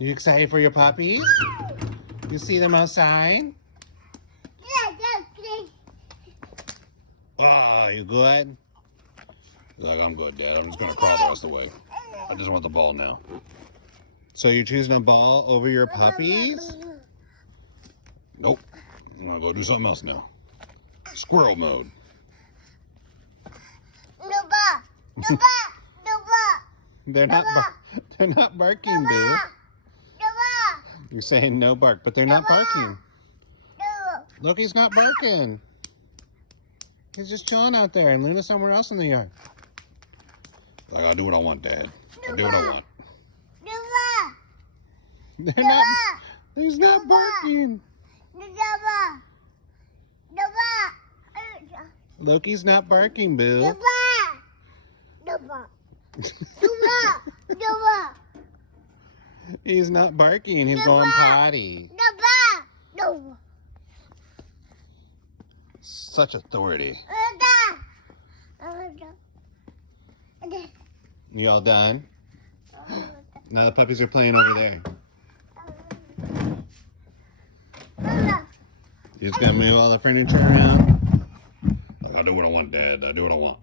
You excited for your puppies? You see them outside? Oh, you good? Look, I'm good, Dad. I'm just gonna crawl the rest of the way. I just want the ball now. So you're choosing a ball over your puppies? Nope. I'm gonna go do something else now. Squirrel mode. They're not barking, Boo. You're saying no bark, but they're not barking. Look, he's not barking. He's just chilling out there, and Luna's somewhere else in the yard. I gotta do what I want, Dad. I do what I want. They're not. He's not barking. Loki's not barking, Boo. He's not barking. He's going potty. Such authority. You all done? Now the puppies are playing over there. You just gotta move all the furniture around. I do what I want, Dad. I do what I want.